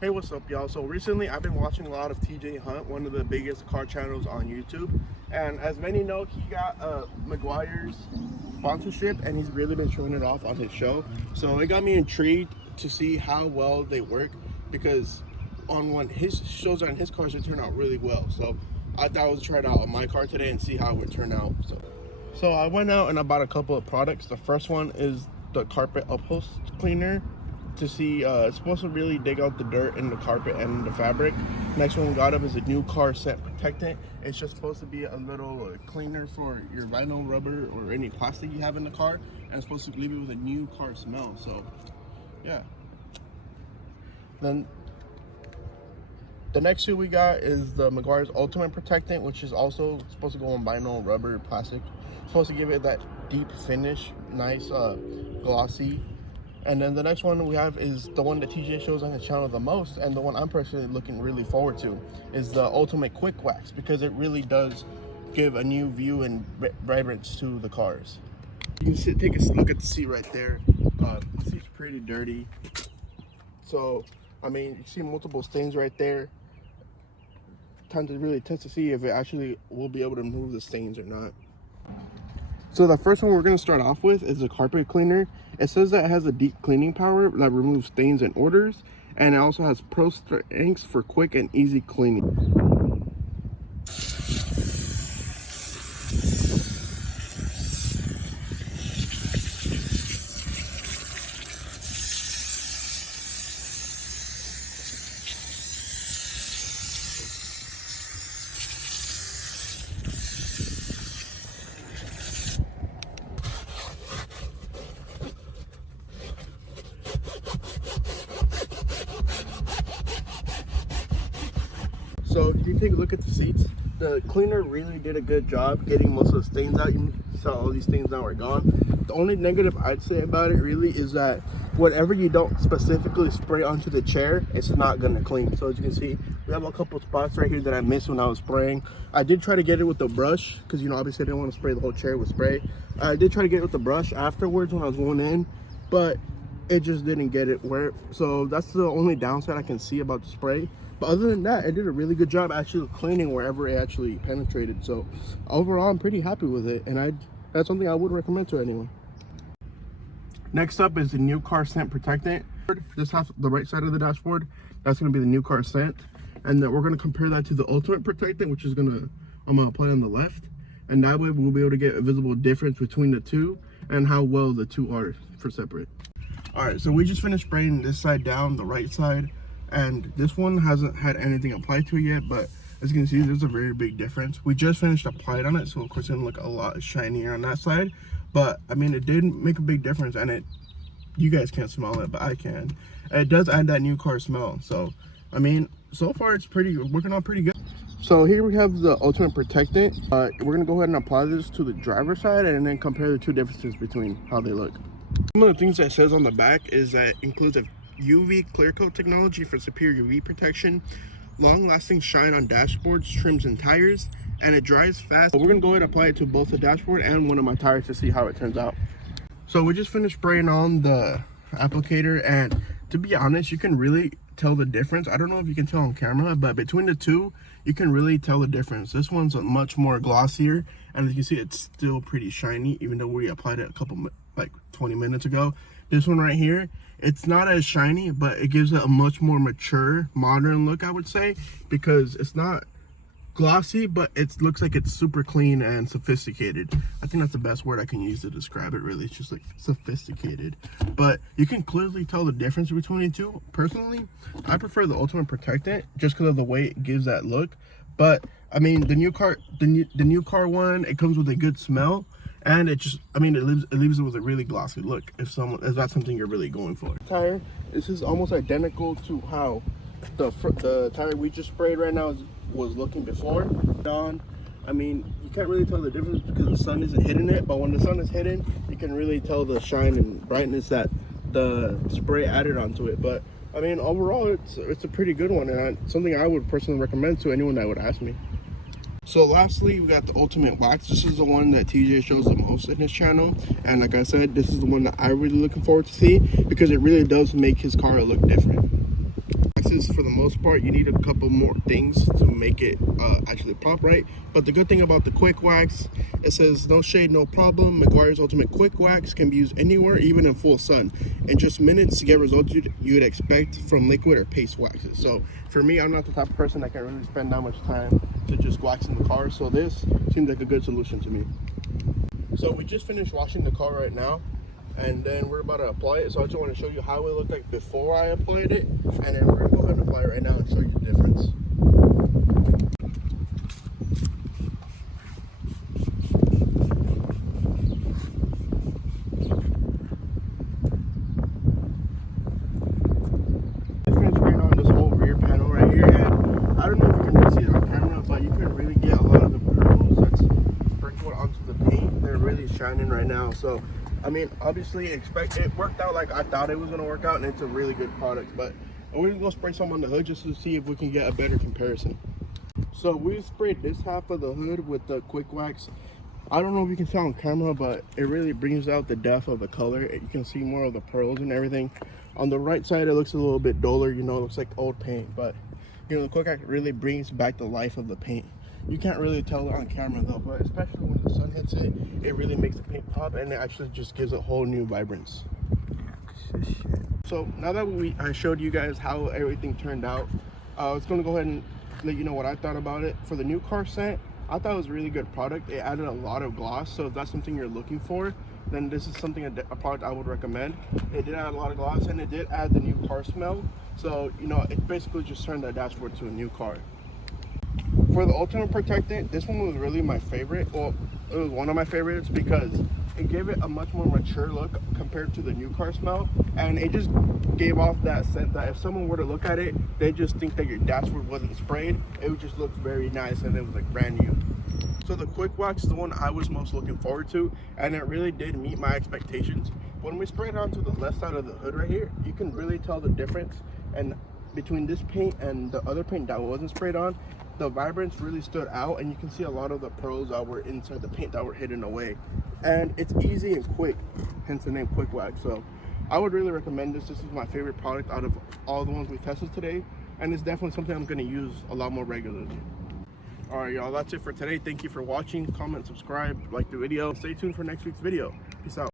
Hey, what's up, y'all? So recently I've been watching a lot of TJ Hunt, one of the biggest car channels on YouTube. And as many know, he got a Meguiars sponsorship and he's really been showing it off on his show. So it got me intrigued to see how well they work, because on one his shows on his cars, it turned out really well. So I thought I would try it out on my car today and see how it would turn out. So I went out and I bought a couple of products. The first one is the carpet upholst cleaner, to see it's supposed to really dig out the dirt in the carpet and the fabric. Next one we got up is a new car scent protectant. It's just supposed to be a little cleaner for your vinyl, rubber, or any plastic you have in the car, and it's supposed to leave you with a new car smell. So yeah. Then the next two we got is the Meguiars Ultimate Protectant, which is also supposed to go on vinyl, rubber, plastic. It's supposed to give it that deep finish, nice glossy. And then the next one we have is the one that TJ shows on his channel the most, and the one I'm personally looking really forward to is the Ultimate Quick Wax, because it really does give a new view and vibrance to the cars. You can take a look at the seat right there. The seat's pretty dirty. So, I mean, you see multiple stains right there. Time to really test to see if it actually will be able to remove the stains or not. So the first one we're going to start off with is a carpet cleaner. It says that it has a deep cleaning power that removes stains and odors, and it also has pro strengths for quick and easy cleaning. So if you take a look at the seats, the cleaner really did a good job getting most of the stains out. You saw all these stains now are gone. The only negative I'd say about it really is that whatever you don't specifically spray onto the chair, it's not gonna clean. So as you can see, we have a couple spots right here that I missed when I was spraying. I did try to get it with the brush, because obviously I didn't want to spray the whole chair with spray. I did try to get it with the brush afterwards when I was going in, but it just didn't get it where. So that's the only downside I can see about the spray. But other than that, it did a really good job actually cleaning wherever it actually penetrated. So overall, I'm pretty happy with it, and that's something I would recommend to anyone. Next up is the new car scent protectant. This has the right side of the dashboard. That's going to be the new car scent, and then we're going to compare that to the ultimate protectant, which is I'm going to apply on the left, and that way we'll be able to get a visible difference between the two and how well the two are for separate. All right, so we just finished spraying this side down, the right side. And this one hasn't had anything applied to it yet, but as you can see, there's a very big difference. We just finished applied on it, so of course it's gonna look a lot shinier on that side. But I mean, it did make a big difference, and you guys can't smell it, but I can. And it does add that new car smell. So I mean, so far it's working out pretty good. So here we have the Ultimate Protectant. We're gonna go ahead and apply this to the driver's side and then compare the two differences between how they look. Some of the things that it says on the back is that it includes a UV clear coat technology for superior UV protection, long-lasting shine on dashboards, trims, and tires, and it dries fast. So we're gonna go ahead and apply it to both the dashboard and one of my tires to see how it turns out. So we just finished spraying on the applicator, and to be honest, you can really tell the difference. I don't know if you can tell on camera, but between the two, you can really tell the difference. This one's much more glossier, and as you can see, it's still pretty shiny, even though we applied it like 20 minutes ago. This one right here, it's not as shiny, but it gives it a much more mature, modern look, I would say, because it's not glossy, but it looks like it's super clean and sophisticated. I think that's the best word I can use to describe it, really. It's just like sophisticated. But you can clearly tell the difference between the two. Personally, I prefer the Ultimate Protectant just because of the way it gives that look. But I mean, the new car one, it comes with a good smell. And it leaves it with a really glossy look if that's something you're really going for. Tire, this is almost identical to how the tire we just sprayed right now was looking before. I mean, you can't really tell the difference because the sun isn't hitting it, but when the sun is hitting, you can really tell the shine and brightness that the spray added onto it. But I mean, overall, it's a pretty good one, and something I would personally recommend to anyone that would ask me. So lastly, we got the Ultimate Wax. This is the one that TJ shows the most in his channel, and like I said, this is the one that I'm really looking forward to see, because it really does make his car look different. waxes, for the most part, you need a couple more things to make it actually pop right. But the good thing about the quick wax, it says no shade, no problem. Meguiars Ultimate Quick Wax can be used anywhere, even in full sun, in just minutes to get results you'd expect from liquid or paste waxes. So for me, I'm not the type of person that can really spend that much time to just wax in the car, so this seems like a good solution to me. So we just finished washing the car right now, and then we're about to apply it. So I just want to show you how it looked like before I applied it, and then we're gonna go ahead and apply it right now and show you the difference. Just gonna spraying on this whole rear panel right here, and I don't know if you can really see it on camera, but you can really get a lot of the pearls that's sprinkled onto the paint. They're really shining right now. So I mean, obviously it worked out like I thought it was gonna work out, and it's a really good product. But we're gonna go spray some on the hood just to see if we can get a better comparison. So we sprayed this half of the hood with the quick wax. I don't know if you can see on camera, but it really brings out the depth of the color. You can see more of the pearls and everything. On the right side, it looks a little bit duller, you know, it looks like old paint, but you know, the quick wax really brings back the life of the paint. You can't really tell it on camera though, but especially when the sun hits it, it really makes the paint pop, and it actually just gives a whole new vibrance. So now that I showed you guys how everything turned out, I was gonna go ahead and let you know what I thought about it. For the new car scent, I thought it was a really good product. It added a lot of gloss, so if that's something you're looking for, then this is something, a product I would recommend. It did add a lot of gloss, and it did add the new car smell. So, you know, it basically just turned the dashboard to a new car. For the Ultimate Protectant, this one was really my favorite. Well, it was one of my favorites because it gave it a much more mature look compared to the new car smell, and it just gave off that scent that if someone were to look at it, they just think that your dashboard wasn't sprayed. It would just look very nice, and it was like brand new. So the quick wax is the one I was most looking forward to, and it really did meet my expectations. When we sprayed it onto the left side of the hood right here, you can really tell the difference, and between this paint and the other paint that wasn't sprayed on, the vibrance really stood out, and you can see a lot of the pearls that were inside the paint that were hidden away. And it's easy and quick, hence the name Quick Wax. So I would really recommend this. This is my favorite product out of all the ones we tested today, and it's definitely something I'm going to use a lot more regularly. All right, y'all, that's it for today. Thank you for watching. Comment, subscribe, like the video. Stay tuned for next week's video. Peace out.